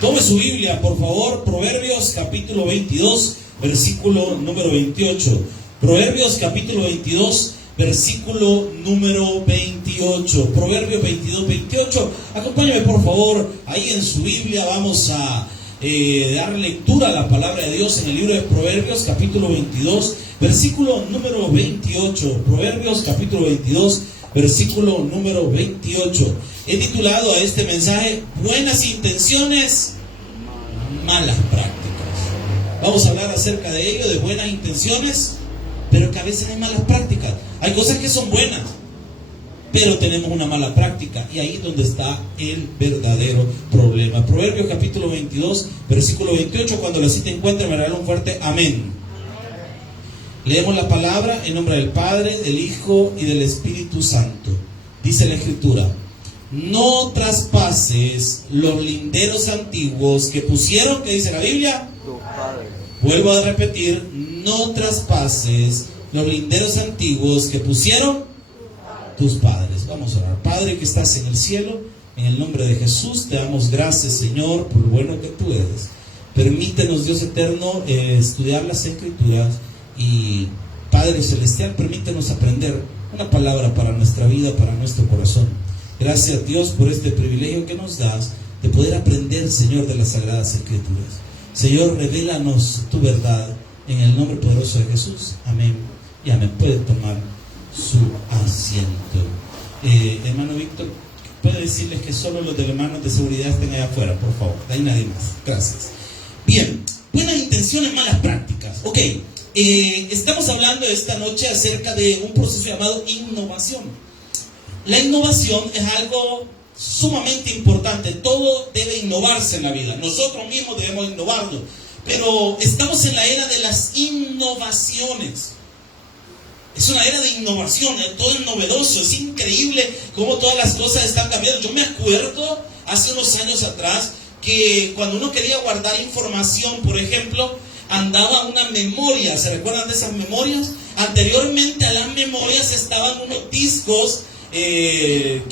Tome su Biblia, por favor, Proverbios capítulo 22, versículo número 28. Proverbios capítulo 22, versículo número 28. Proverbios 22, 28. Acompáñame, por favor, ahí en su Biblia. Vamos a dar lectura a la palabra de Dios en el libro de Proverbios capítulo 22, versículo número 28. Proverbios capítulo 22, versículo número 28. He titulado a este mensaje: buenas intenciones, malas prácticas. Vamos a hablar acerca de ello, de buenas intenciones, pero que a veces hay malas prácticas. Hay cosas que son buenas, pero tenemos una mala práctica, y ahí es donde está el verdadero problema. Proverbios capítulo 22, versículo 28. Cuando la cita encuentre, me regala un fuerte amén. Leemos la palabra en nombre del Padre, del Hijo y del Espíritu Santo. Dice la Escritura: no traspases los linderos antiguos que pusieron, ¿qué dice la Biblia? Vuelvo a repetir: no traspases los linderos antiguos que pusieron tus padres. Vamos a orar. Padre que estás en el cielo, en el nombre de Jesús, te damos gracias, Señor, por lo bueno que tú eres. Permítenos, Dios eterno, estudiar las Escrituras, y Padre celestial, permítenos aprender una palabra para nuestra vida, para nuestro corazón. Gracias, Dios, por este privilegio que nos das de poder aprender, Señor, de las Sagradas Escrituras. Señor, revélanos tu verdad en el nombre poderoso de Jesús. Amén y amén. Puede tomar su asiento. Hermano Víctor, ¿puede decirles que solo los de hermanos de seguridad estén allá afuera, por favor? De ahí nadie más. Gracias. Bien, buenas intenciones, malas prácticas. Ok, estamos hablando esta noche acerca de un proceso llamado innovación. La innovación es algo sumamente importante. Todo debe innovarse en la vida. Nosotros mismos debemos innovarlo. Pero estamos en la era de las innovaciones. Es una era de innovación, todo es novedoso. Es increíble cómo todas las cosas están cambiando. Yo me acuerdo hace unos años atrás que cuando uno quería guardar información, por ejemplo, andaba una memoria. ¿Se recuerdan de esas memorias? Anteriormente a las memorias estaban unos discos que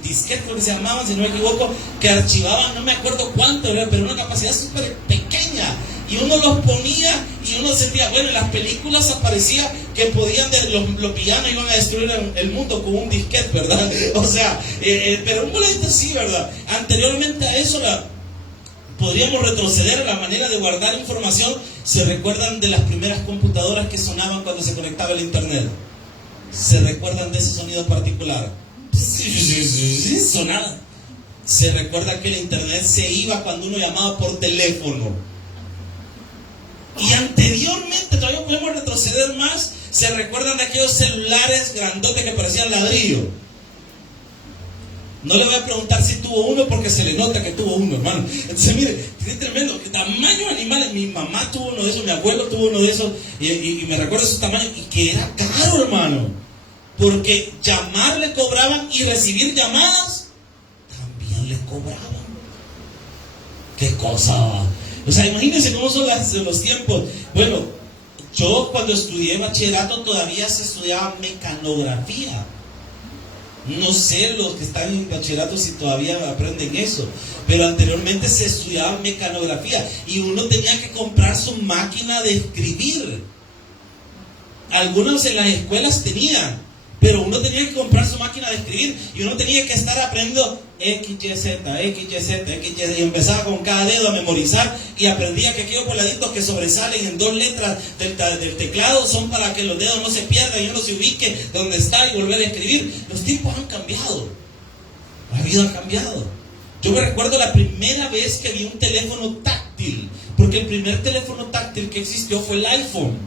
disquetes, creo que se llamaban, si no me equivoco, que archivaban, no me acuerdo cuánto, pero una capacidad súper pequeña, y uno los ponía y uno sentía, bueno, en las películas aparecía que podían, los villanos iban a destruir el mundo con un disquete, ¿verdad? O sea, pero un boleto sí, ¿verdad? Anteriormente a eso podríamos retroceder a la manera de guardar información. ¿Se recuerdan de las primeras computadoras que sonaban cuando se conectaba el internet? ¿Se recuerdan de ese sonido particular? Sí, sonaba. ¿Se recuerda que el internet se iba cuando uno llamaba por teléfono? Y anteriormente, todavía podemos retroceder más. ¿Se recuerdan de aquellos celulares grandotes que parecían ladrillo? No le voy a preguntar si tuvo uno, porque se le nota que tuvo uno, hermano. Entonces, mire, es tremendo. Tamaño animales. Mi mamá tuvo uno de esos, mi abuelo tuvo uno de esos, y me recuerdo esos tamaños, y que era caro, hermano. Porque llamar le cobraban y recibir llamadas también le cobraban. ¿Qué cosa? O sea, imagínense cómo son los tiempos. Bueno, yo cuando estudié bachillerato todavía se estudiaba mecanografía. No sé los que están en bachillerato si todavía aprenden eso, pero anteriormente se estudiaba mecanografía y uno tenía que comprar su máquina de escribir. Algunos en las escuelas tenían, pero uno tenía que comprar su máquina de escribir y uno tenía que estar aprendiendo XYZ, y empezaba con cada dedo a memorizar y aprendía que aquellos voladitos que sobresalen en 2 letras del teclado son para que los dedos no se pierdan y uno se ubique donde está y volver a escribir. Los tiempos han cambiado, la vida ha cambiado. Yo me recuerdo la primera vez que vi un teléfono táctil, porque el primer teléfono táctil que existió fue el iPhone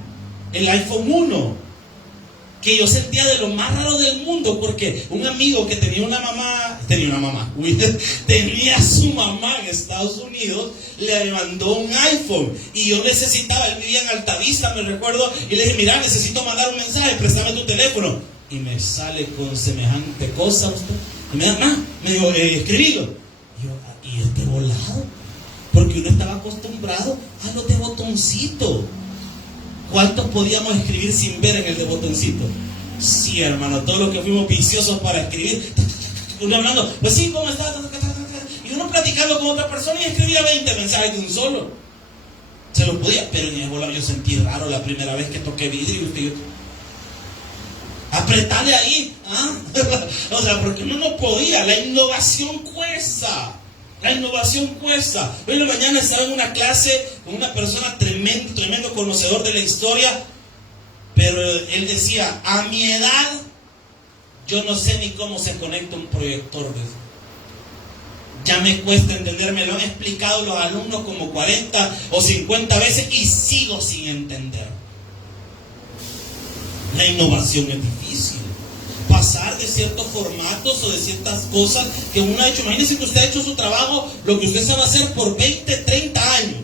1. Que yo sentía de lo más raro del mundo, porque un amigo que tenía su mamá en Estados Unidos, le mandó un iPhone, y yo necesitaba, él vivía en Altavista, me recuerdo, y le dije: mira, necesito mandar un mensaje, préstame tu teléfono. Y me sale con semejante cosa usted, y me dijo, escribilo. Y yo, ¿y este volado? Porque uno estaba acostumbrado a los de botoncito. ¿Cuántos podíamos escribir sin ver en el de botoncito? Sí, hermano, todos los que fuimos viciosos para escribir. Uno hablando, pues sí, ¿cómo estás? Y uno platicando con otra persona y escribía 20 mensajes de un solo. Se lo podía, pero en el volar yo sentí raro la primera vez que toqué vidrio. Usted, apretale ahí, ¿ah? O sea, porque no podía. La innovación cuesta. La innovación cuesta. Hoy en la mañana estaba en una clase con una persona tremendo conocedor de la historia, pero él decía, a mi edad, yo no sé ni cómo se conecta un proyector. Ya me cuesta entender, me lo han explicado los alumnos como 40 o 50 veces y sigo sin entender. La innovación es difícil. Pasar de ciertos formatos o de ciertas cosas que uno ha hecho. Imagínense que usted ha hecho su trabajo, lo que usted sabe hacer por 20, 30 años.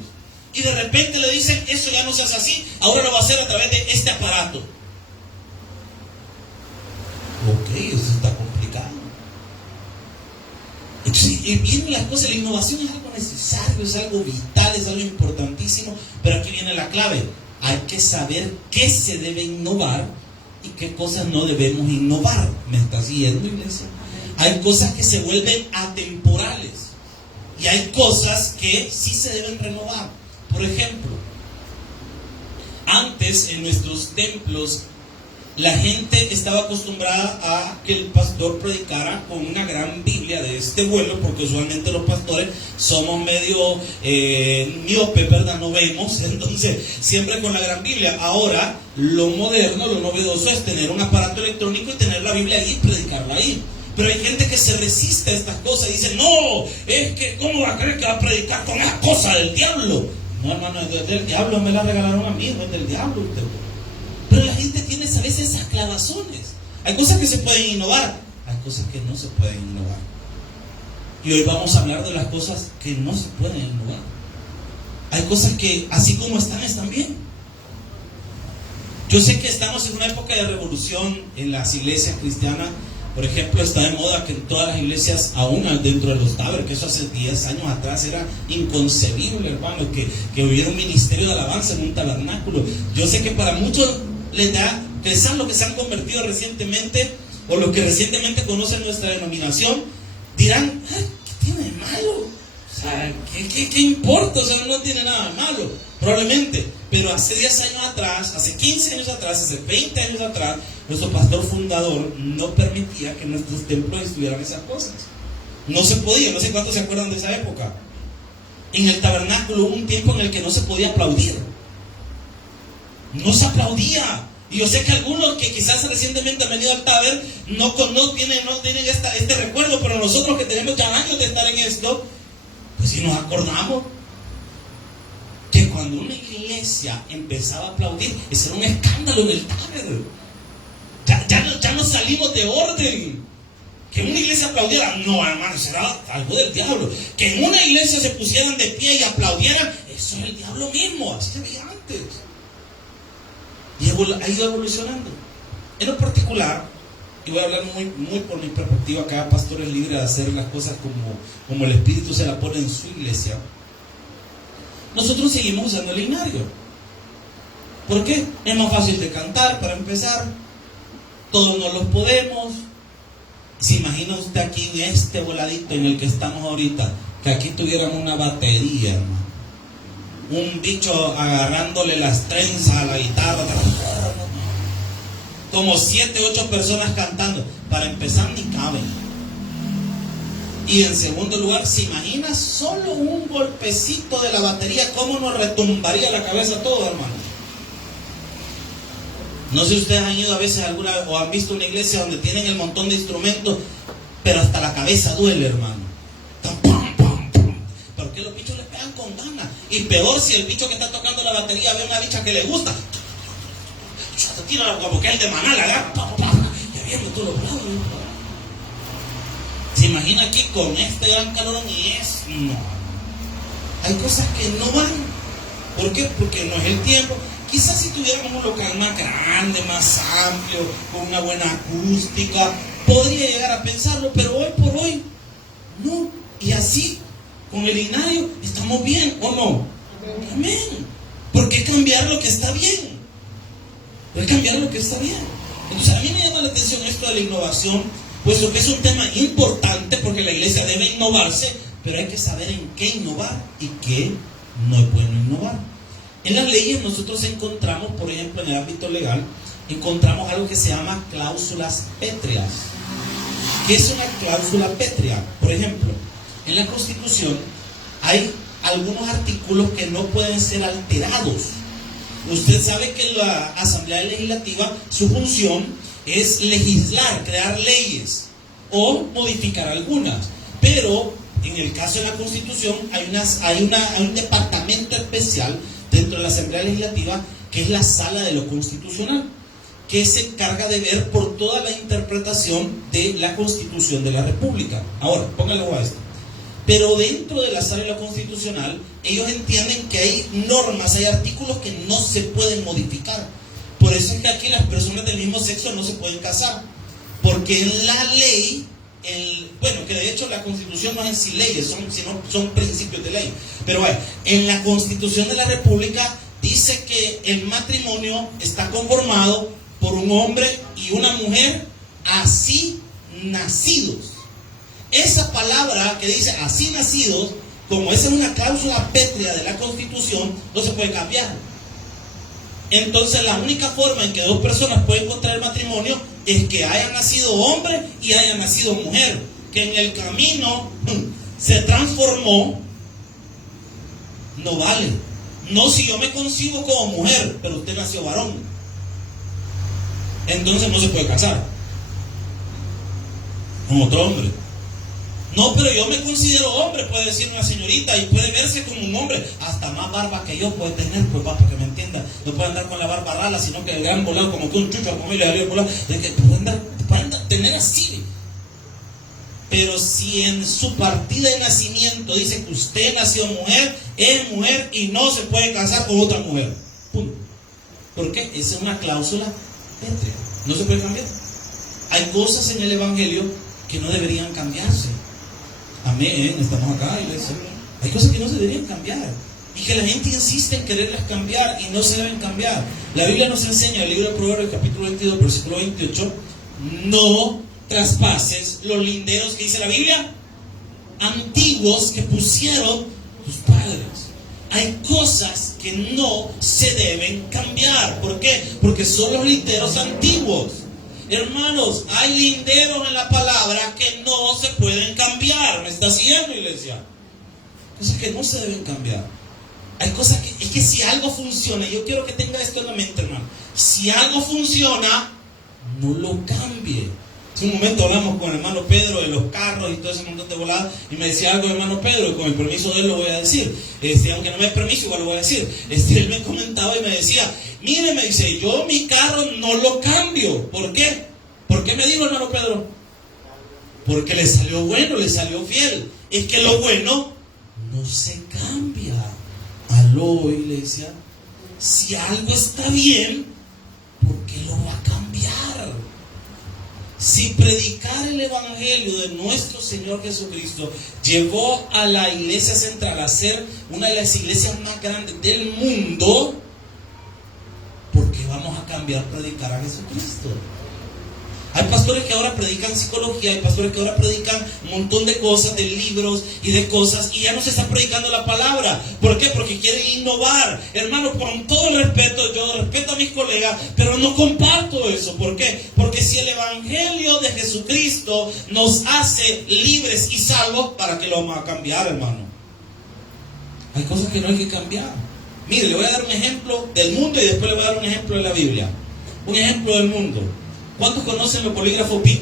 Y de repente le dicen, eso ya no se hace así, ahora lo va a hacer a través de este aparato. Ok, eso está complicado. Entonces, vienen las cosas, la innovación es algo necesario, es algo vital, es algo importantísimo, pero aquí viene la clave. Hay que saber qué se debe innovar y qué cosas no debemos innovar. ¿Me está siguiendo, iglesia? Hay cosas que se vuelven atemporales y hay cosas que sí se deben renovar. Por ejemplo, antes en nuestros templos la gente estaba acostumbrada a que el pastor predicara con una gran Biblia de este vuelo, porque usualmente los pastores somos medio miope, ¿verdad? No vemos, entonces siempre con la gran Biblia. Ahora, lo moderno, lo novedoso es tener un aparato electrónico y tener la Biblia ahí y predicarla ahí. Pero hay gente que se resiste a estas cosas y dice, no, es que ¿cómo va a creer que va a predicar con esa cosa del diablo? No, hermano, es del diablo, me la regalaron a mí, no es del diablo. Pero la gente tiene a veces esas clavazones. Hay cosas que se pueden innovar, hay cosas que no se pueden innovar. Y hoy vamos a hablar de las cosas que no se pueden innovar. Hay cosas que así como están bien. Yo sé que estamos en una época de revolución en las iglesias cristianas. Por ejemplo, está de moda que en todas las iglesias, aún dentro de los tabernaclos, que eso hace 10 años atrás era inconcebible, hermano, que hubiera un ministerio de alabanza en un tabernáculo. Yo sé que para muchos les da, que sean los que se han convertido recientemente o los que recientemente conocen nuestra denominación, dirán, ¿qué tiene de malo? O sea, ¿qué importa? O sea, no tiene nada de malo, probablemente. Pero hace 10 años atrás, hace 15 años atrás, hace 20 años atrás, nuestro pastor fundador no permitía que nuestros templos estuvieran esas cosas. No se podía, no sé cuántos se acuerdan de esa época. En el tabernáculo hubo un tiempo en el que no se podía aplaudir. No se aplaudía. Y yo sé que algunos que quizás recientemente han venido al taber no tienen este recuerdo, pero nosotros que tenemos ya años de estar en esto, pues si nos acordamos que cuando una iglesia empezaba a aplaudir, ese era un escándalo en el taber. Ya no salimos de orden. Que una iglesia aplaudiera, no, hermano, será algo del diablo. Que en una iglesia se pusieran de pie y aplaudieran, eso es el diablo mismo, así se veía antes. Y ha ido evolucionando. En lo particular, y voy a hablar muy por mi perspectiva, cada pastor es libre de hacer las cosas como el Espíritu se la pone en su iglesia. Nosotros seguimos usando el himnario. ¿Por qué? Es más fácil de cantar, para empezar. Todos no los podemos. ¿Se imagina usted aquí en este voladito en el que estamos ahorita, que aquí tuviéramos una batería, hermano? Un bicho agarrándole las trenzas a la guitarra, como 7, 8 personas cantando. Para empezar, ni caben. Y en segundo lugar, ¿se imagina solo un golpecito de la batería? ¿Cómo nos retumbaría la cabeza todo, hermano? No sé si ustedes han ido a veces alguna o han visto una iglesia donde tienen el montón de instrumentos, pero hasta la cabeza duele, hermano. ¿Por qué los bichos le pegan con ganas? Y peor si el bicho que está tocando la batería ve una bicha que le gusta. Se tira como que es el de Maná, la agarra, y viendo todos los lados. ¿Se imagina aquí con este gran calor? No. Hay cosas que no van. ¿Por qué? Porque no es el tiempo. Quizás si tuviéramos un local más grande, más amplio, con una buena acústica, podría llegar a pensarlo, pero hoy por hoy, no. Y así, con el himnario, estamos bien, ¿o no? Amén. ¿Por qué cambiar lo que está bien? ¿Por qué cambiar lo que está bien? Entonces, a mí me llama la atención esto de la innovación, puesto que es un tema importante, porque la iglesia debe innovarse, pero hay que saber en qué innovar y qué no es bueno innovar. En las leyes nosotros encontramos, por ejemplo, en el ámbito legal, encontramos algo que se llama cláusulas pétreas. ¿Qué es una cláusula pétrea? Por ejemplo, en la Constitución hay algunos artículos que no pueden ser alterados. Usted sabe que la Asamblea Legislativa, su función es legislar, crear leyes o modificar algunas. Pero en el caso de la Constitución hay un departamento especial dentro de la Asamblea Legislativa que es la Sala de lo Constitucional, que se encarga de ver por toda la interpretación de la Constitución de la República. Ahora, pónganle a esto. Pero dentro de la Sala de lo Constitucional, ellos entienden que hay normas, hay artículos que no se pueden modificar. Por eso es que aquí las personas del mismo sexo no se pueden casar. Porque en la ley, que de hecho la Constitución no es en sí leyes, son principios de ley. Pero en la Constitución de la República dice que el matrimonio está conformado por un hombre y una mujer así nacidos. Esa palabra que dice así nacidos, como esa es una cláusula pétrea de la Constitución, no se puede cambiar. Entonces la única forma en que dos personas pueden contraer matrimonio es que hayan nacido hombre y hayan nacido mujer, que en el camino se transformó. No vale. No, si yo me concibo como mujer, pero usted nació varón, entonces no se puede casar con otro hombre. No, pero yo me considero hombre, puede decir una señorita, y puede verse como un hombre, hasta más barba que yo puede tener, pues va, para que me entienda. No puede andar con la barba rala, sino que le han volado como que un chucho a comer, le había volado, de que puede andar, tener así. Pero si en su partida de nacimiento dice que usted nació mujer, es mujer y no se puede casar con otra mujer. Punto. ¿Por qué? Esa es una cláusula pétrea. No se puede cambiar. Hay cosas en el Evangelio que no deberían cambiarse. Amén, estamos acá, iglesia. Hay cosas que no se deberían cambiar y que la gente insiste en quererlas cambiar y no se deben cambiar. La Biblia nos enseña, el libro de Proverbios, capítulo 22, versículo 28, no traspases los linderos, que dice la Biblia, antiguos que pusieron tus padres. Hay cosas que no se deben cambiar. ¿Por qué? Porque son los linderos antiguos. Hermanos, hay linderos en la palabra que no se pueden cambiar. ¿Me está siguiendo, iglesia? Cosas que no se deben cambiar. Hay cosas que, es que si algo funciona, yo quiero que tenga esto en la mente, hermano. Si algo funciona, no lo cambie. Hace un momento hablamos con el hermano Pedro de los carros y todo ese montón de voladas, y me decía algo el hermano Pedro, y con el permiso de él lo voy a decir. Aunque no me dé permiso, igual lo voy a decir. Él me comentaba y me decía, mire, me dice, yo mi carro no lo cambio. ¿Por qué? ¿Por qué me dijo el hermano Pedro? Porque le salió bueno, le salió fiel. Es que lo bueno no se cambia. Aló, iglesia. Si algo está bien, ¿por qué lo va a cambiar? Si predicar el Evangelio de nuestro Señor Jesucristo llevó a la iglesia central a ser una de las iglesias más grandes del mundo, ¿por qué vamos a cambiar predicar a Jesucristo? Hay pastores que ahora predican psicología, hay pastores que ahora predican un montón de cosas, de libros y de cosas, y ya no se está predicando la palabra. ¿Por qué? Porque quieren innovar. Hermano, con todo el respeto, yo respeto a mis colegas, pero no comparto eso. ¿Por qué? Porque si el Evangelio de Jesucristo nos hace libres y salvos, ¿para qué lo vamos a cambiar, hermano? Hay cosas que no hay que cambiar. Mire, le voy a dar un ejemplo del mundo y después le voy a dar un ejemplo de la Biblia. Un ejemplo del mundo. ¿Cuántos conocen los polígrafos BIC?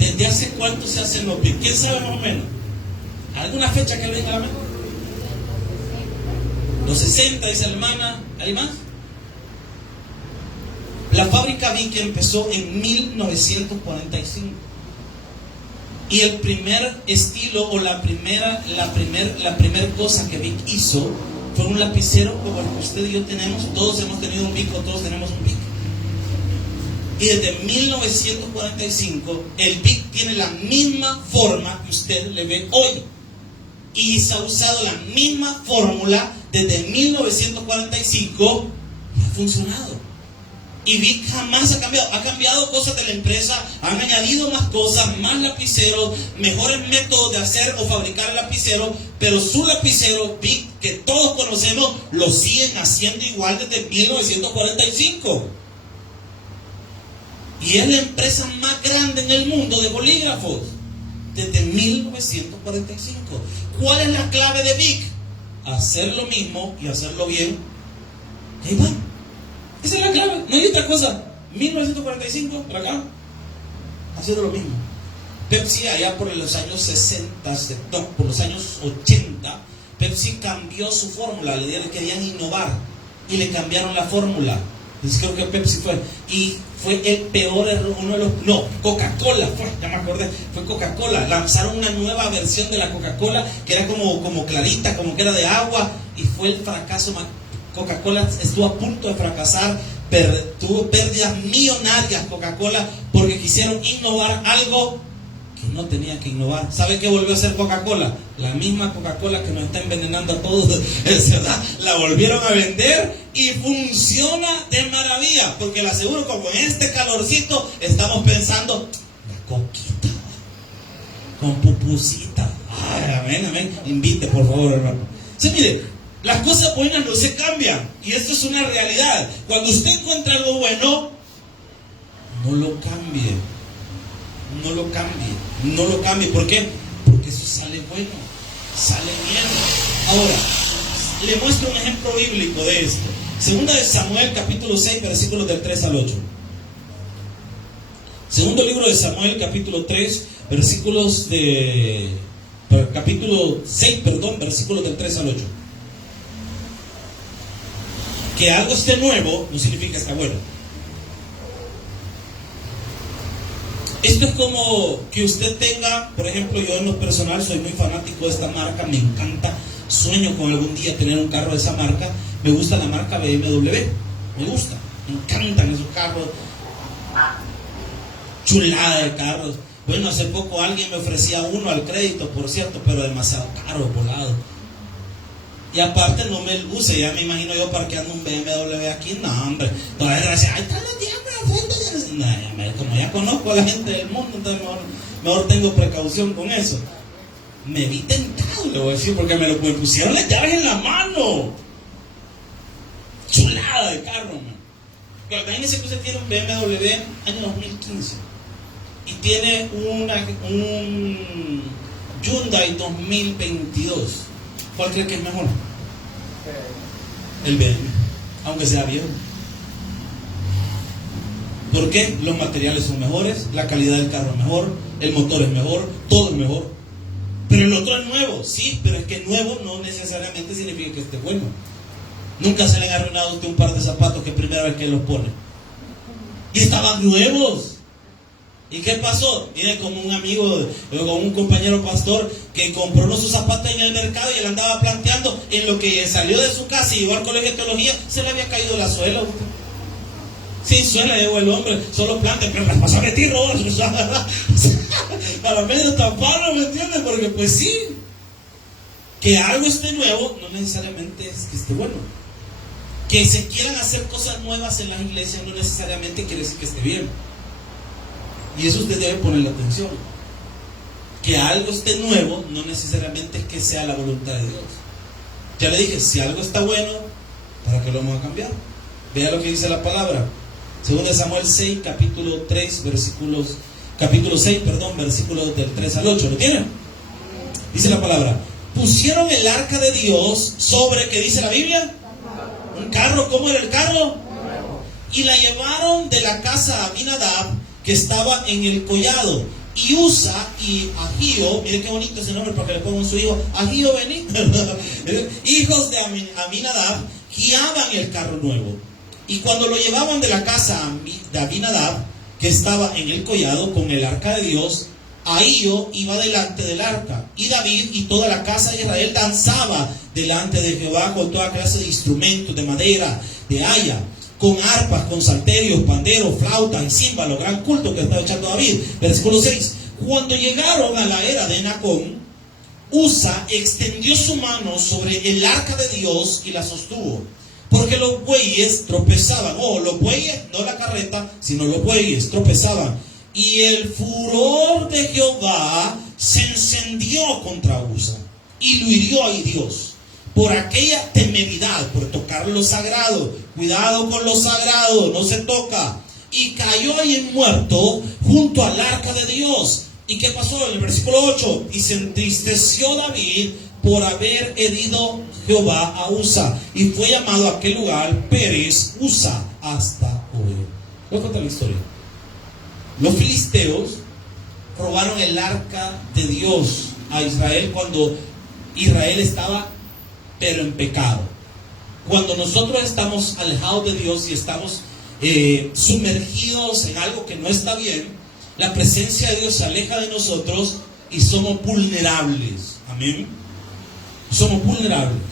¿Desde hace cuánto se hacen los BIC? ¿Quién sabe más o menos? ¿Alguna fecha que le venga a la mente? Los 60, dice la hermana. ¿Hay más? La fábrica BIC empezó en 1945. Y el primer estilo o la primera cosa que BIC hizo fue un lapicero como el que usted y yo tenemos. Todos hemos tenido un BIC o todos tenemos un BIC. Y desde 1945 el BIC tiene la misma forma que usted le ve hoy. Y se ha usado la misma fórmula desde 1945 y ha funcionado. Y Vic jamás ha cambiado. Ha cambiado cosas de la empresa, han añadido más cosas, más lapiceros, mejores métodos de hacer o fabricar el lapicero, pero su lapicero Vic, que todos conocemos, lo siguen haciendo igual desde 1945. Y es la empresa más grande en el mundo de bolígrafos desde 1945. ¿Cuál es la clave de Vic? Hacer lo mismo y hacerlo bien. Ahí va. Esa es la clave, no hay otra cosa. 1945, por acá, haciendo lo mismo. Pepsi allá por los años 60, no, por los años 80, Pepsi cambió su fórmula, le querían innovar y le cambiaron la fórmula. Entonces creo que Pepsi fue, y fue el peor error, Coca-Cola fue, ya me acordé, fue Coca-Cola. Lanzaron una nueva versión de la Coca-Cola que era como clarita, como que era de agua, y fue el fracaso más. Coca-Cola estuvo a punto de fracasar, tuvo pérdidas millonarias Coca-Cola porque quisieron innovar algo que no tenía que innovar. ¿Sabe qué volvió a hacer Coca-Cola? La misma Coca-Cola que nos está envenenando a todos, ¿verdad? La volvieron a vender y funciona de maravilla, porque le aseguro que con este calorcito estamos pensando, la coquita, con pupusita. Ay, amén, amén. Invite, por favor, hermano. Sí, mire, las cosas buenas no se cambian, y esto es una realidad. Cuando usted encuentra algo bueno, no lo cambie. No lo cambie. No lo cambie. ¿Por qué? Porque eso sale bueno, sale bien. Ahora, le muestro un ejemplo bíblico de esto. Segunda de Samuel, capítulo 6, versículos del 3 al 8. Segundo libro de Samuel, capítulo 3, capítulo 6, versículos del 3 al 8. Que algo esté nuevo no significa que está bueno. Esto es como que usted tenga, por ejemplo, yo en lo personal soy muy fanático de esta marca, me encanta, sueño con algún día tener un carro de esa marca. Me gusta la marca BMW, me encantan esos carros, chulada de carros. Bueno, hace poco alguien me ofrecía uno al crédito, por cierto, pero demasiado caro, volado. Y aparte no me luce, ya me imagino yo parqueando un BMW aquí, no hombre, toda desgracia, ahí están los diablos al frente. Como ya conozco a la gente del mundo, entonces mejor tengo precaución con eso. Me vi tentado, le voy a decir, porque me pusieron las llaves en la mano. Chulada de carro, man. Imagínense que usted tiene un BMW año 2015 y tiene un Hyundai 2022. ¿Cuál cree que es mejor? El BMW, aunque sea viejo. ¿Por qué? Los materiales son mejores, la calidad del carro es mejor, el motor es mejor, todo es mejor. Pero el otro es nuevo, sí, pero es que nuevo no necesariamente significa que esté bueno. Nunca se le han arruinado a usted un par de zapatos que primera vez que los pone. Y estaban nuevos. ¿Y qué pasó? Viene como un amigo, como un compañero pastor que compró unos sus zapatos en el mercado y él andaba planteando, en lo que salió de su casa y llegó al colegio de teología, se le había caído la suela. Sin suela llegó el hombre, solo plantea, pero las pasó a meter para medio taparlo, ¿me entiendes? Porque pues sí, que algo esté nuevo no necesariamente es que esté bueno. Que se quieran hacer cosas nuevas en las iglesias no necesariamente quiere decir que esté bien. Y eso usted debe ponerle atención. Que algo esté nuevo no necesariamente es que sea la voluntad de Dios. Ya le dije, si algo está bueno, ¿para qué lo vamos a cambiar? Vea lo que dice la palabra. Según Samuel 6, capítulo 6, versículos del 3 al 8. ¿Lo tienen? Dice la palabra: pusieron el arca de Dios sobre, ¿qué dice la Biblia? Un carro. ¿Cómo era el carro? Y la llevaron de la casa de Abinadab, que estaba en el collado. Y Usa y Ahío, miren qué bonito ese nombre para que le pongan su hijo, Ahío Benito, hijos de Abinadab, guiaban el carro nuevo. Y cuando lo llevaban de la casa de Abinadab, que estaba en el collado con el arca de Dios, Ahío iba delante del arca, y David y toda la casa de Israel danzaba delante de Jehová con toda clase de instrumentos de madera, de haya, con arpas, con salterios, panderos, flautas y címbalos, gran culto que estaba echando David. Versículo 6. Cuando llegaron a la era de Nacón, Usa extendió su mano sobre el arca de Dios y la sostuvo. porque los bueyes tropezaban. Los bueyes, no la carreta, sino los bueyes tropezaban. Y el furor de Jehová se encendió contra Usa y lo hirió a Dios por aquella temeridad, por tocar lo sagrado. Cuidado con lo sagrado, no se toca. Y cayó ahí muerto junto al arca de Dios. ¿Y qué pasó? En el versículo 8, y se entristeció David por haber herido Jehová a Usa, y fue llamado a aquel lugar Pérez Usa hasta hoy. Voy a contar la historia. Los filisteos robaron el arca de Dios a Israel cuando Israel estaba pero en pecado. Cuando nosotros estamos alejados de Dios y estamos sumergidos en algo que no está bien, la presencia de Dios se aleja de nosotros y somos vulnerables. Amén. Somos vulnerables.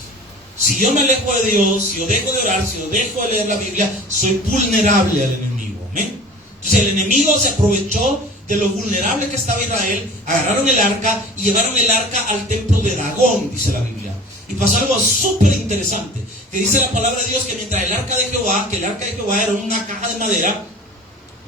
Si yo me alejo de Dios, si yo dejo de orar, si yo dejo de leer la Biblia, soy vulnerable al enemigo. Amén. Entonces el enemigo se aprovechó de lo vulnerable que estaba Israel, agarraron el arca y llevaron el arca al templo de Dagón, dice la Biblia. Y pasó algo súper interesante, que dice la palabra de Dios que mientras el arca de Jehová, que el arca de Jehová era una caja de madera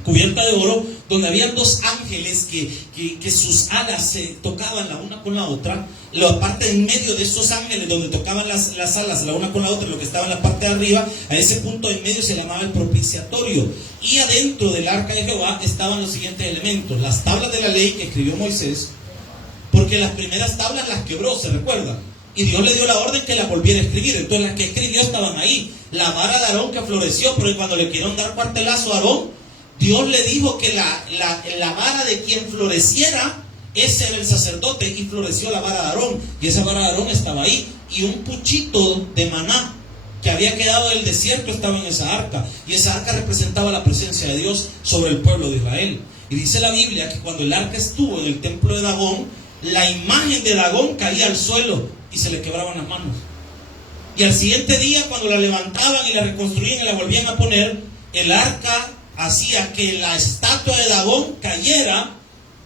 cubierta de oro, donde habían dos ángeles que sus alas se tocaban la una con la otra. La parte en medio de esos ángeles donde tocaban las alas la una con la otra, lo que estaba en la parte de arriba, a ese punto en medio se llamaba el propiciatorio. Y adentro del arca de Jehová estaban los siguientes elementos: las tablas de la ley que escribió Moisés, porque las primeras tablas las quebró, ¿se recuerdan? Y Dios le dio la orden que las volviera a escribir. Entonces las que escribió estaban ahí. La vara de Aarón que floreció, porque cuando le quisieron dar cuartelazo a Aarón, Dios le dijo que la vara de quien floreciera, ese era el sacerdote, y floreció la vara de Aarón. Y esa vara de Aarón estaba ahí. Y un puchito de maná que había quedado del desierto estaba en esa arca. Y esa arca representaba la presencia de Dios sobre el pueblo de Israel. Y dice la Biblia que cuando el arca estuvo en el templo de Dagón, la imagen de Dagón caía al suelo y se le quebraban las manos. Y al siguiente día, cuando la levantaban y la reconstruían y la volvían a poner, el arca hacía que la estatua de Dagón cayera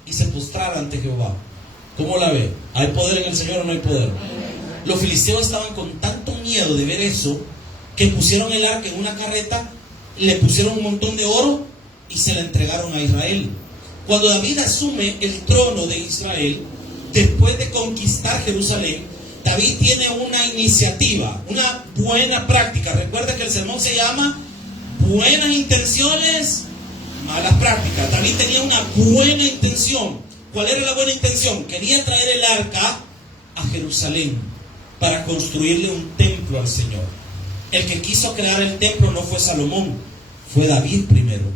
y se postrara ante Jehová. ¿Cómo la ve? ¿Hay poder en el Señor o no hay poder? Los filisteos estaban con tanto miedo de ver eso, que pusieron el arca en una carreta, le pusieron un montón de oro y se la entregaron a Israel. Cuando David asume el trono de Israel, después de conquistar Jerusalén, David tiene una iniciativa, una buena práctica. Recuerda que el sermón se llama buenas intenciones, malas prácticas. David tenía una buena intención. ¿Cuál era la buena intención? Quería traer el arca a Jerusalén para construirle un templo al Señor. El que quiso crear el templo no fue Salomón, fue David primero.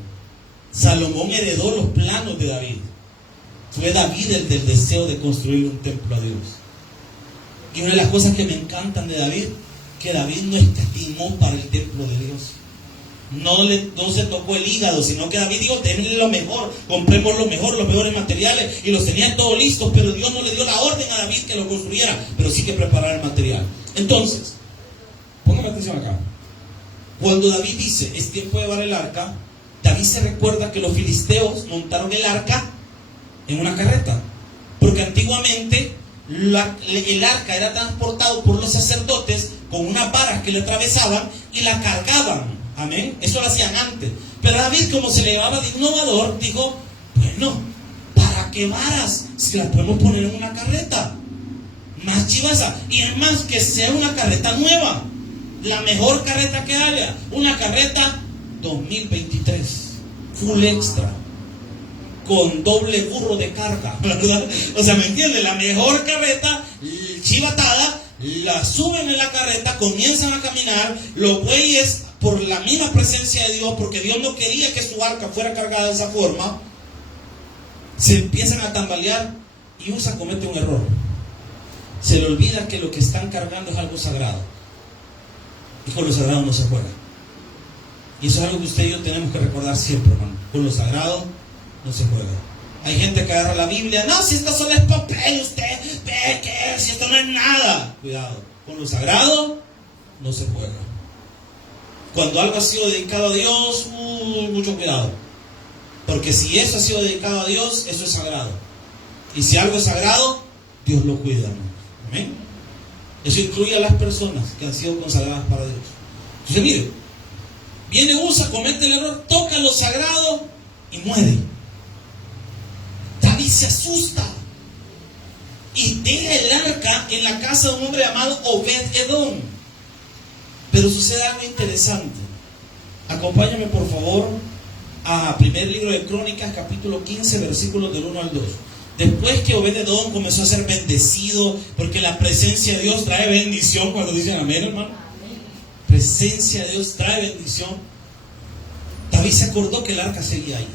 Salomón heredó los planos de David. Fue David el del deseo de construir un templo a Dios. Y una de las cosas que me encantan de David, que David no escatimó para el templo de Dios. No se tocó el hígado, sino que David dijo: denle lo mejor, compremos lo mejor, los mejores materiales, y los tenía todos listos. Pero Dios no le dio la orden a David que lo construyera, pero sí que preparara el material. Entonces, póngame atención acá. Cuando David dice es tiempo de llevar el arca, David se recuerda que los filisteos montaron el arca en una carreta, porque antiguamente el arca era transportado por los sacerdotes con unas varas que le atravesaban y la cargaban. Amén. Eso lo hacían antes. Pero David, como se le llevaba de innovador, dijo: bueno, ¿para qué varas si las podemos poner en una carreta? Más chivasa. Y es más, que sea una carreta nueva, la mejor carreta que haya, una carreta 2023 full extra, con doble burro de carga, ¿verdad? O sea, ¿me entiendes? La mejor carreta, chivatada, la suben en la carreta, comienzan a caminar, los bueyes, por la misma presencia de Dios, porque Dios no quería que su arca fuera cargada de esa forma, se empiezan a tambalear y Usa comete un error. Se le olvida que lo que están cargando es algo sagrado, y con lo sagrado no se juega. Y eso es algo que usted y yo tenemos que recordar siempre, hermano. Con lo sagrado no se juega. Hay gente que agarra la Biblia: no, si esto solo es papel, usted ve que si esto no es nada. Cuidado, con lo sagrado no se juega. Cuando algo ha sido dedicado a Dios, mucho cuidado, porque si eso ha sido dedicado a Dios, eso es sagrado. Y si algo es sagrado, Dios lo cuida. Amén. Eso incluye a las personas que han sido consagradas para Dios. Entonces mire, viene Usa, comete el error, toca lo sagrado y muere. David se asusta y deja el arca en la casa de un hombre llamado Obed-Edom. Pero sucede algo interesante. Acompáñame por favor a primer libro de Crónicas, capítulo 15, versículos del 1 al 2. Después que Obed-Edom comenzó a ser bendecido, porque la presencia de Dios trae bendición, cuando dicen amén, hermano. Presencia de Dios trae bendición. David se acordó que el arca seguía ahí,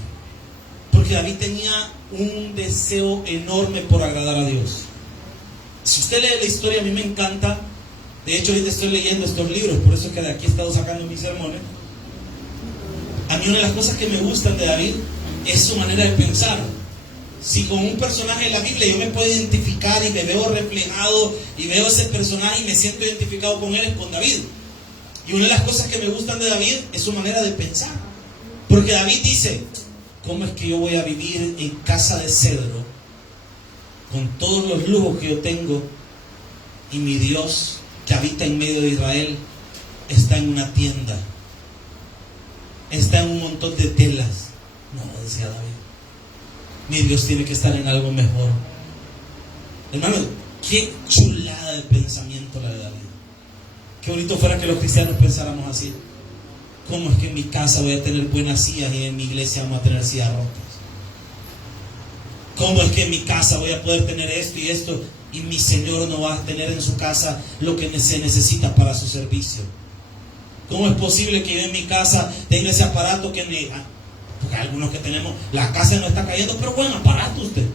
porque David tenía un deseo enorme por agradar a Dios. Si usted lee la historia, a mí me encanta. De hecho, ahorita estoy leyendo estos libros, por eso es que de aquí he estado sacando mis sermones. A mí una de las cosas que me gustan de David es su manera de pensar. Si con un personaje de la Biblia yo me puedo identificar y me veo reflejado y veo ese personaje y me siento identificado con él, es con David. Y una de las cosas que me gustan de David es su manera de pensar. Porque David dice, ¿cómo es que yo voy a vivir en casa de cedro con todos los lujos que yo tengo y mi Dios que habita en medio de Israel está en una tienda, está en un montón de telas? No, decía David, mi Dios tiene que estar en algo mejor. Hermano, qué chulada de pensamiento la de David. Qué bonito fuera que los cristianos pensáramos así. ¿Cómo es que en mi casa voy a tener buenas sillas y en mi iglesia vamos a tener sillas rotas? ¿Cómo es que en mi casa voy a poder tener esto y esto y mi Señor no va a tener en su casa lo que se necesita para su servicio? ¿Cómo es posible que yo en mi casa tenga ese aparato que me... Porque algunos que tenemos, la casa no está cayendo, pero buen aparato usted.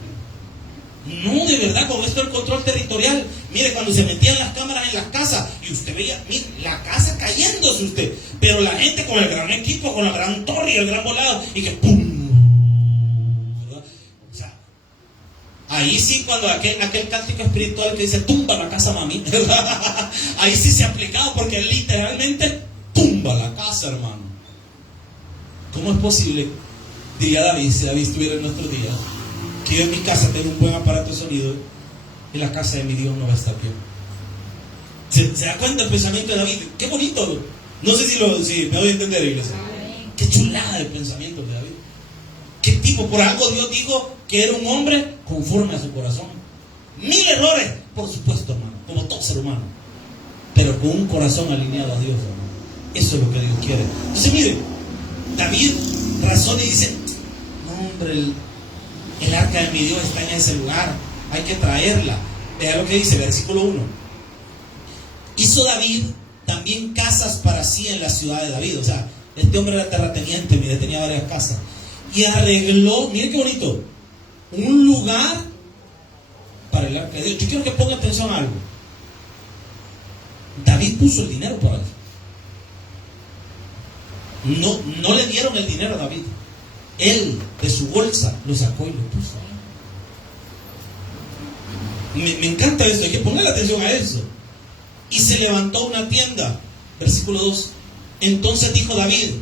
No, de verdad, con esto del control territorial. Mire, cuando se metían las cámaras en las casas y usted veía, mire, la casa cayéndose usted. Pero la gente con el gran equipo, con la gran torre y el gran volado, y que ¡pum! ¿Verdad? O sea, ahí sí, cuando aquel cántico espiritual que dice tumba la casa, mami, ¿verdad? Ahí sí se ha aplicado, porque literalmente tumba la casa, hermano. ¿Cómo es posible, diría David, si David estuviera en nuestros días, que yo en mi casa tengo un buen aparato de sonido y la casa de mi Dios no va a estar bien? ¿Se da cuenta el pensamiento de David? ¡Qué bonito! No sé si me doy a entender, iglesia. ¡Qué chulada el pensamiento de David! ¿Qué tipo? Por algo Dios dijo que era un hombre conforme a su corazón. 1000 errores, por supuesto, hermano, como todo ser humano, pero con un corazón alineado a Dios, hermano. Eso es lo que Dios quiere. Entonces, mire, David razona y dice, no, hombre, el arca de mi Dios está en ese lugar, hay que traerla. Vea lo que dice, versículo 1. Hizo David también casas para sí en la ciudad de David. O sea, este hombre era terrateniente, mire, tenía varias casas. Y arregló, mire qué bonito, un lugar para el arca de Dios. Yo quiero que ponga atención a algo. David puso el dinero para eso. No le dieron el dinero a David. Él de su bolsa lo sacó y lo puso. Me encanta esto, hay que ponerle atención a eso. Y se levantó una tienda. Versículo 2. Entonces dijo David,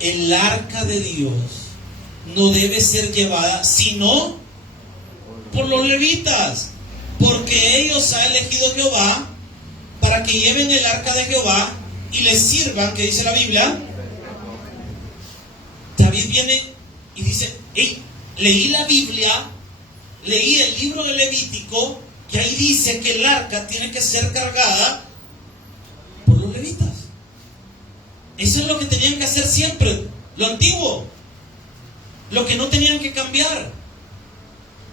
el arca de Dios no debe ser llevada sino por los levitas, porque ellos ha elegido Jehová para que lleven el arca de Jehová y les sirvan, que dice la Biblia. David viene y dice, hey, leí la Biblia, leí el libro de Levítico, y ahí dice que el arca tiene que ser cargada por los levitas. Eso es lo que tenían que hacer siempre, lo antiguo, lo que no tenían que cambiar.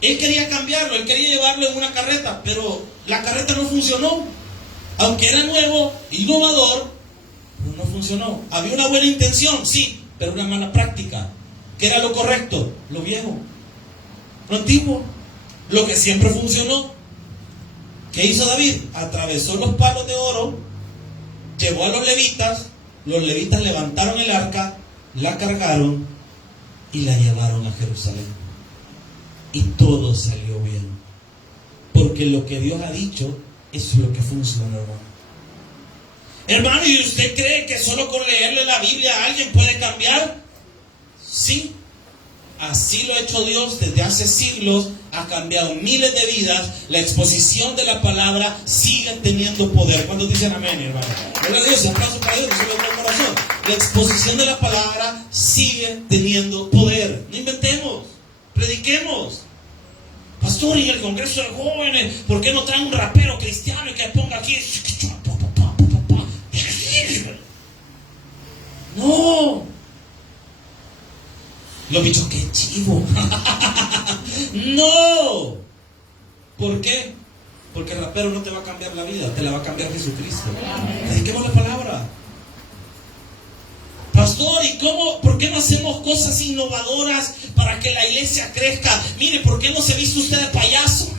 Él quería cambiarlo, él quería llevarlo en una carreta, pero la carreta no funcionó. Aunque era nuevo, innovador, pero no funcionó. Había una buena intención, sí, pero una mala práctica. ¿Qué era lo correcto? Lo viejo, lo antiguo, lo que siempre funcionó. ¿Qué hizo David? Atravesó los palos de oro, llevó a los levitas levantaron el arca, la cargaron y la llevaron a Jerusalén. Y todo salió bien, porque lo que Dios ha dicho es lo que funciona, hermano. Hermano, ¿y usted cree que solo con leerle la Biblia a alguien puede cambiar? Sí, así lo ha hecho Dios desde hace siglos ha cambiado miles de vidas, la exposición de la palabra sigue teniendo poder. ¿Cuántos dicen amén, hermano? Gloria a Dios, aplauso para Dios, eso es el corazón. La exposición de la palabra sigue teniendo poder. No inventemos, prediquemos. Pastor, y en el Congreso de Jóvenes, ¿por qué no traen un rapero cristiano y que ponga aquí? No. Lo dicho, qué chivo. No. ¿Por qué? Porque el rapero no te va a cambiar la vida, te la va a cambiar Jesucristo. Prediquemos la palabra. Pastor, ¿y cómo? ¿Por qué no hacemos cosas innovadoras para que la iglesia crezca? Mire, ¿por qué no se viste usted de payaso?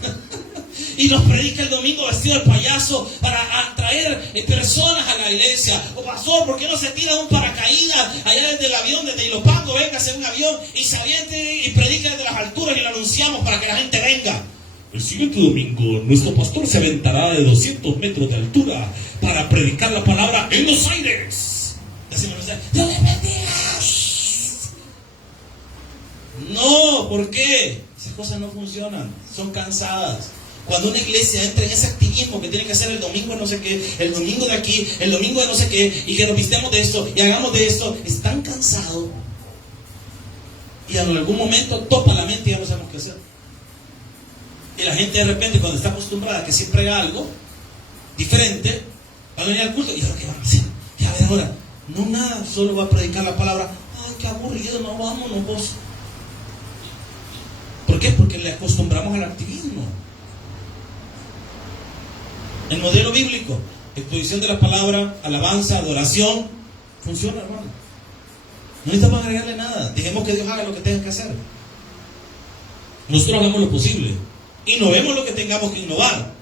Y nos predica el domingo vestido de payaso para atraer personas a la iglesia. O pastor, ¿por qué no se tira un paracaídas allá desde el avión, desde Ilopango, venga a hacer un avión y se aviente y predica desde las alturas y lo anunciamos para que la gente venga? El siguiente domingo nuestro pastor se aventará de 200 metros de altura para predicar la palabra en los aires. ¡Dios les bendiga! No, ¿por qué? Esas cosas no funcionan, son cansadas. Cuando una iglesia entra en ese activismo que tiene que hacer el domingo de no sé qué, el domingo de aquí, el domingo de no sé qué, y que nos vistemos de esto y hagamos de esto, es tan cansado. Y en algún momento topa la mente y ya no sabemos qué hacer. Y la gente de repente, cuando está acostumbrada a que siempre haga algo diferente, va a venir al culto y ahora qué van a hacer. Y a ver ahora, no nada, solo va a predicar la palabra. Ay, qué aburrido, no vámonos vos. ¿Por qué? Porque le acostumbramos al activismo. El modelo bíblico, exposición de la palabra, alabanza, adoración, funciona, hermano. No necesitamos agregarle nada. Dejemos que Dios haga lo que tenga que hacer. Nosotros hagamos lo posible. Innovemos lo que tengamos que innovar.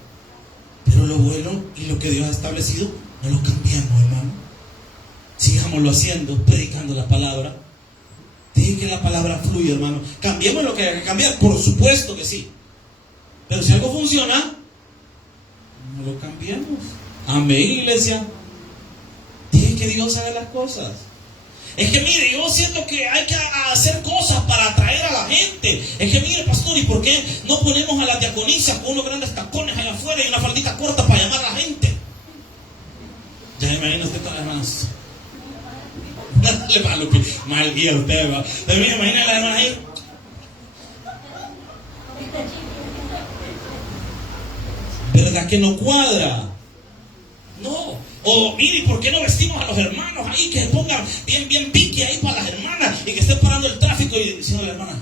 Pero lo bueno y lo que Dios ha establecido, no lo cambiamos, hermano. Sigámoslo haciendo, predicando la palabra. Deje que la palabra fluya, hermano. Cambiemos lo que haya que cambiar, por supuesto que sí. Pero si algo funciona, no lo cambiemos. Amén, iglesia. Deje que Dios haga las cosas. Es que mire, yo siento que hay que hacer cosas para atraer a la gente. Es que mire, pastor, ¿y por qué no ponemos a las diaconisas con unos grandes tacones allá afuera y una faldita corta para llamar a la gente? Ya me imagino usted con las manos. Mal guía usted, va. Pero mire, imagina a las hermanas ahí. ¿Verdad que no cuadra? No. O mire, ¿por qué no vestimos a los hermanos ahí que se pongan bien pique ahí para las hermanas y que estén parando el tráfico y diciendo a la hermana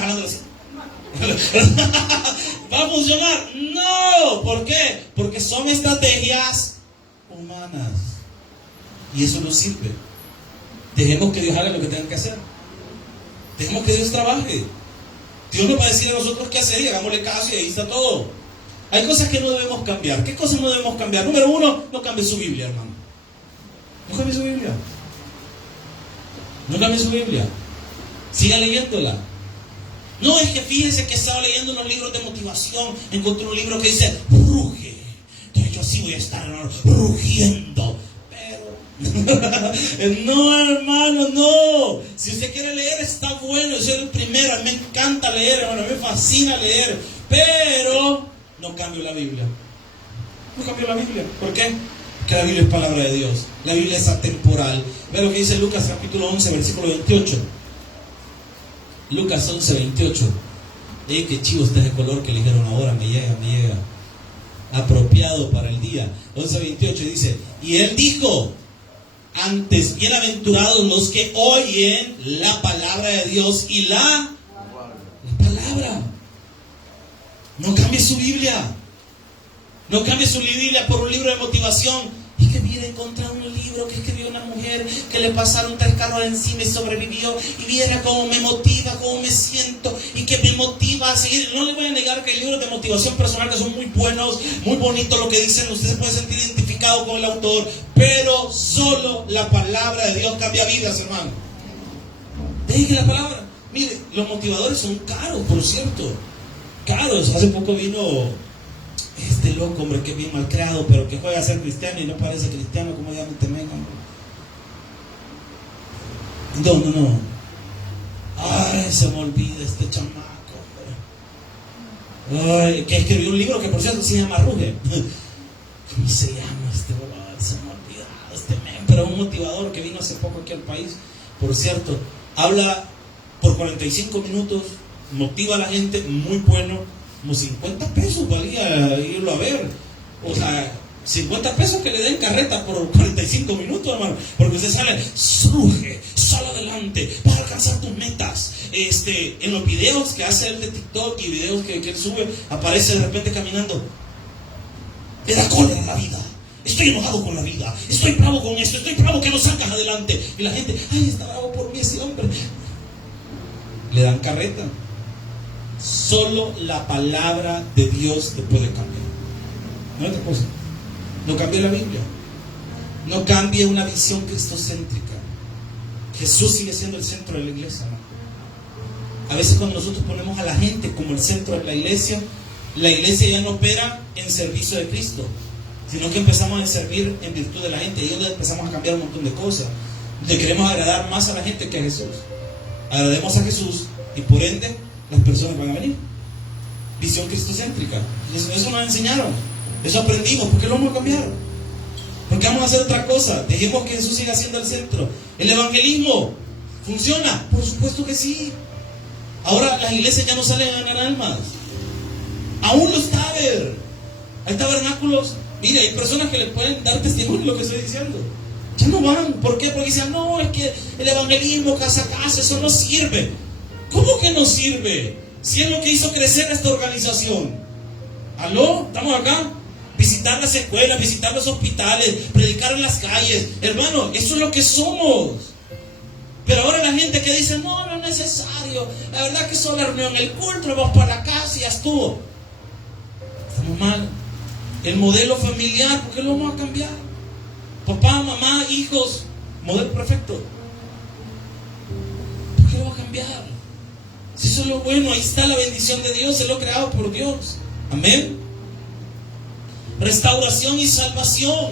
jalándola así? ¿Va a funcionar? No. ¿Por qué? Porque son estrategias humanas y eso no sirve. Dejemos que Dios haga lo que tenga que hacer. Dejemos que Dios trabaje. Dios nos va a decir a nosotros qué hacer y hagámosle caso y ahí está todo. Hay cosas que no debemos cambiar. ¿Qué cosas no debemos cambiar? Número uno, no cambie su Biblia, hermano. No cambie su Biblia. No cambie su Biblia. Siga leyéndola. No, es que fíjense que estaba leyendo unos libros de motivación. Encontré un libro que dice, ruge. Entonces yo sí voy a estar, hermano, rugiendo. No, hermano, no. Si usted quiere leer, está bueno. Yo soy el primero. A mí me encanta leer, hermano. Me fascina leer. Pero no cambio la Biblia. No cambio la Biblia. ¿Por qué? Porque la Biblia es palabra de Dios. La Biblia es atemporal. Ve lo que dice Lucas capítulo 11, versículo 28. Lucas 11, 28. Qué chivo está ese color que eligieron ahora. Me llega. Apropiado para el día. 11, 28 dice: y él dijo: antes, bienaventurados los que oyen la palabra de Dios y la palabra. No cambie su Biblia. No cambie su Biblia por un libro de motivación. Y que mire, encontré un libro que escribió una mujer que le pasaron 3 carros encima y sobrevivió. Y viera cómo me motiva, cómo me siento y que me motiva a seguir. No le voy a negar que hay libros de motivación personal que son muy buenos, muy bonitos lo que dicen. Usted se puede sentir identificado con el autor, pero solo la palabra de Dios cambia vidas, hermano. Deje que la palabra. Mire, los motivadores son caros, por cierto. Caros. Hace poco vino este loco, hombre, que es bien mal creado, pero que juega a ser cristiano y no parece cristiano, como ya me temen, hombre. No. Ay, se me olvida este chamaco, hombre. que escribió un libro que por cierto se llama Ruge. ¿Cómo se llama este brother? Se me ha olvidado este men, pero es un motivador que vino hace poco aquí al país. Por cierto, habla por 45 minutos, motiva a la gente, muy bueno, como 50 pesos valía irlo a ver. O sea, 50 pesos que le den carreta por 45 minutos, hermano, porque usted surge, sale adelante, vas a alcanzar tus metas. En los videos que hace él de TikTok y videos que él sube, aparece de repente caminando. Le da cólera a la vida. Estoy enojado con la vida. Estoy bravo con esto. Estoy bravo que no sacas adelante. Y la gente, ay, está bravo por mí ese hombre. Le dan carreta. Solo la palabra de Dios te puede cambiar. No es otra cosa. No cambie la Biblia. No cambie una visión cristocéntrica. Jesús sigue siendo el centro de la iglesia, ¿no? A veces cuando nosotros ponemos a la gente como el centro de la iglesia ya no opera en servicio de Cristo, sino que empezamos a servir en virtud de la gente. Y ahí empezamos a cambiar un montón de cosas. Le queremos agradar más a la gente que a Jesús. Agrademos a Jesús y por ende las personas van a venir. Visión cristocéntrica. Eso nos enseñaron. Eso aprendimos. ¿Por qué lo vamos a cambiar? Porque vamos a hacer otra cosa. Dejemos que Jesús siga siendo el centro. El evangelismo ¿funciona? Por supuesto que sí. Ahora las iglesias ya no salen a ganar almas. Aún los hay tabernáculos. Mire, hay personas que le pueden dar testimonio de lo que estoy diciendo. Ya no van. ¿Por qué? Porque dicen, no, es que el evangelismo casa a casa, eso no sirve. ¿Cómo que no sirve? Si es lo que hizo crecer esta organización. ¿Aló? ¿Estamos acá? Visitar las escuelas, visitar los hospitales, predicar en las calles. Hermano, eso es lo que somos. Pero ahora la gente que dice, no, no es necesario. La verdad que solo la reunión, el culto, vamos para la casa y ya estuvo. Estamos mal. El modelo familiar, ¿por qué lo vamos a cambiar? Papá, mamá, hijos, modelo perfecto. ¿Por qué lo va a cambiar? Si eso es lo bueno, ahí está la bendición de Dios, es lo creado por Dios. Amén. Restauración y salvación.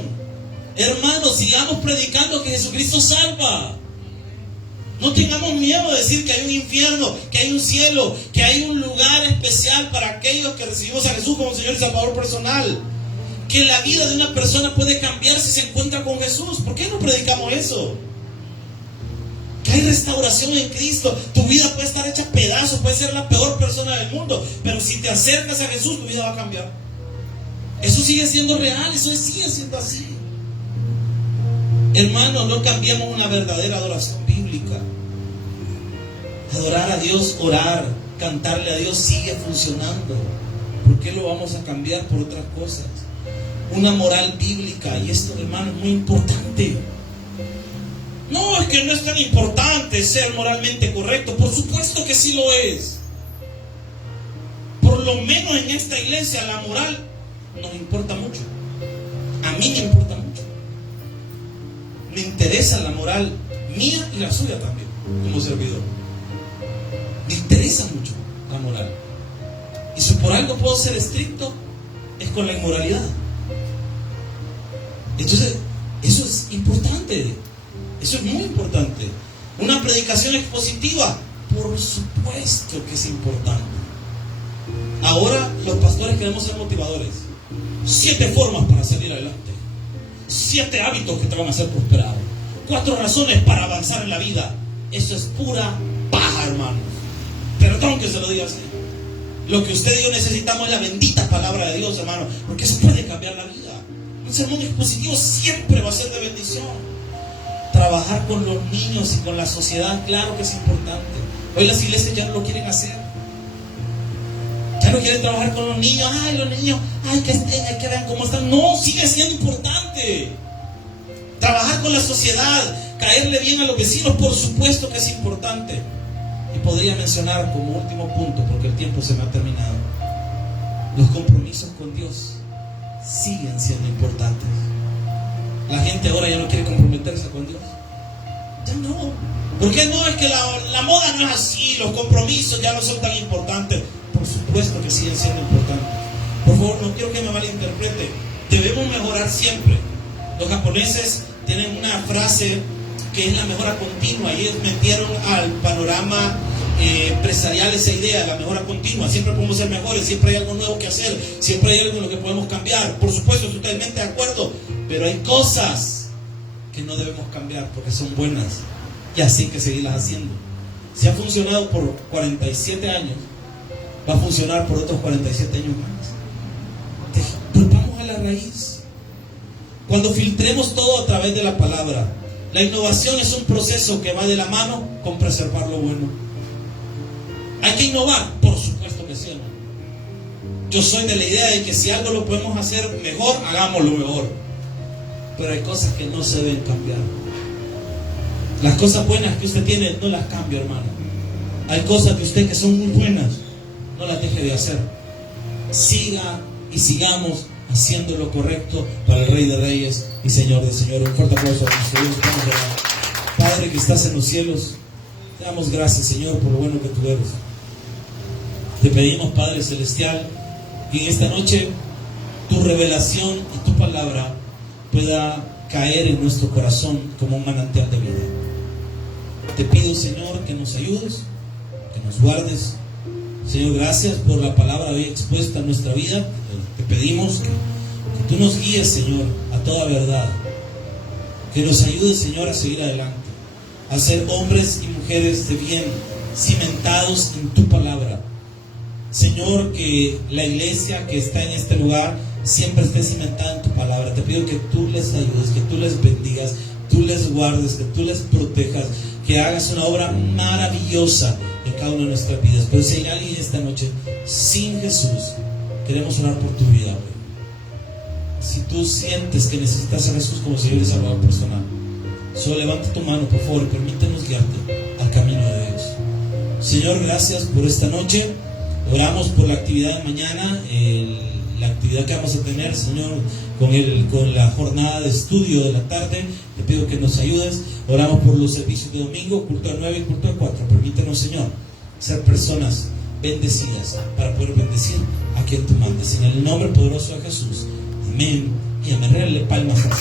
Hermanos, sigamos predicando que Jesucristo salva. No tengamos miedo de decir que hay un infierno, que hay un cielo, que hay un lugar especial para aquellos que recibimos a Jesús como Señor y Salvador personal. Que la vida de una persona puede cambiar si se encuentra con Jesús. ¿Por qué no predicamos eso? Que hay restauración en Cristo. Tu vida puede estar hecha a pedazos, puede ser la peor persona del mundo, pero si te acercas a Jesús, tu vida va a cambiar. Eso sigue siendo real, eso sigue siendo así. Hermanos, no cambiemos una verdadera adoración bíblica. Adorar a Dios, orar, cantarle a Dios sigue funcionando. ¿Por qué lo vamos a cambiar por otras cosas? Una moral bíblica, y esto, hermano, es muy importante. No, es que no es tan importante ser moralmente correcto. Por supuesto que sí lo es. Por lo menos en esta iglesia la moral nos importa mucho. A mí me importa mucho. Me interesa la moral mía y la suya también, como servidor. Me interesa mucho la moral. Y si por algo puedo ser estricto, es con la inmoralidad. Entonces, eso es importante. Eso es muy importante. Una predicación expositiva, por supuesto que es importante. Ahora los pastores queremos ser motivadores. 7 formas para salir adelante. 7 hábitos que te van a hacer prosperar. 4 razones para avanzar en la vida. Eso es pura paja, hermano. Perdón que se lo diga así. Lo que usted y yo necesitamos es la bendita palabra de Dios, hermano, porque eso puede cambiar la vida. Un sermón expositivo siempre va a ser de bendición. Trabajar con los niños y con la sociedad, claro que es importante. Hoy las iglesias ya no lo quieren hacer. Ya no quieren trabajar con los niños. Ay, los niños, ay, que estén, ay, que vean cómo están. No, sigue siendo importante. Trabajar con la sociedad, caerle bien a los vecinos, por supuesto que es importante. Y podría mencionar como último punto, porque el tiempo se me ha terminado, los compromisos con Dios siguen siendo importantes. La gente ahora ya no quiere comprometerse con Dios. Ya no. ¿Por qué no? Es que la moda no es así. Los compromisos ya no son tan importantes. Por supuesto que siguen siendo importantes. Por favor, no quiero que me malinterprete. Debemos mejorar siempre. Los japoneses tienen una frase que es la mejora continua. Y ellos metieron al panorama empresarial esa idea, la mejora continua. Siempre podemos ser mejores, siempre hay algo nuevo que hacer, siempre hay algo en lo que podemos cambiar. Por supuesto, estoy totalmente de acuerdo, pero hay cosas que no debemos cambiar porque son buenas y así hay que seguirlas haciendo. Si ha funcionado por 47 años, va a funcionar por otros 47 años más. Volvamos a la raíz. Cuando filtremos todo a través de la palabra, la innovación es un proceso que va de la mano con preservar lo bueno. ¿Hay que innovar? Por supuesto que sí, hermano. Yo soy de la idea de que si algo lo podemos hacer mejor, hagámoslo mejor. Pero hay cosas que no se deben cambiar. Las cosas buenas que usted tiene, no las cambie, hermano. Hay cosas de usted que son muy buenas, no las deje de hacer. Siga y sigamos haciendo lo correcto para el Rey de Reyes y Señor de Señores. Un fuerte aplauso a nuestro Dios. Padre que estás en los cielos, te damos gracias, Señor, por lo bueno que tú eres. Te pedimos, Padre Celestial, que en esta noche tu revelación y tu palabra pueda caer en nuestro corazón como un manantial de vida. Te pido, Señor, que nos ayudes, que nos guardes. Señor, gracias por la palabra hoy expuesta en nuestra vida. Te pedimos que tú nos guíes, Señor, a toda verdad. Que nos ayudes, Señor, a seguir adelante, a ser hombres y mujeres de bien, cimentados en tu palabra. Señor, que la iglesia que está en este lugar siempre esté cimentada en tu palabra. Te pido que tú les ayudes, que tú les bendigas, tú les guardes, que tú les protejas, que hagas una obra maravillosa en cada una de nuestras vidas. Pero si hay alguien esta noche sin Jesús, queremos orar por tu vida hoy. Si tú sientes que necesitas a Jesús como Señor y Salvador personal, solo levanta tu mano, por favor, y permítanos guiarte al camino de Dios. Señor, gracias por esta noche. Oramos por la actividad de mañana, la actividad que vamos a tener, Señor, con la jornada de estudio de la tarde. Te pido que nos ayudes. Oramos por los servicios de domingo, culto a 9 y culto a 4. Permítanos, Señor, ser personas bendecidas para poder bendecir a quien tú mandes. En el nombre poderoso de Jesús. Amén y amén. Regálale palmas al Señor.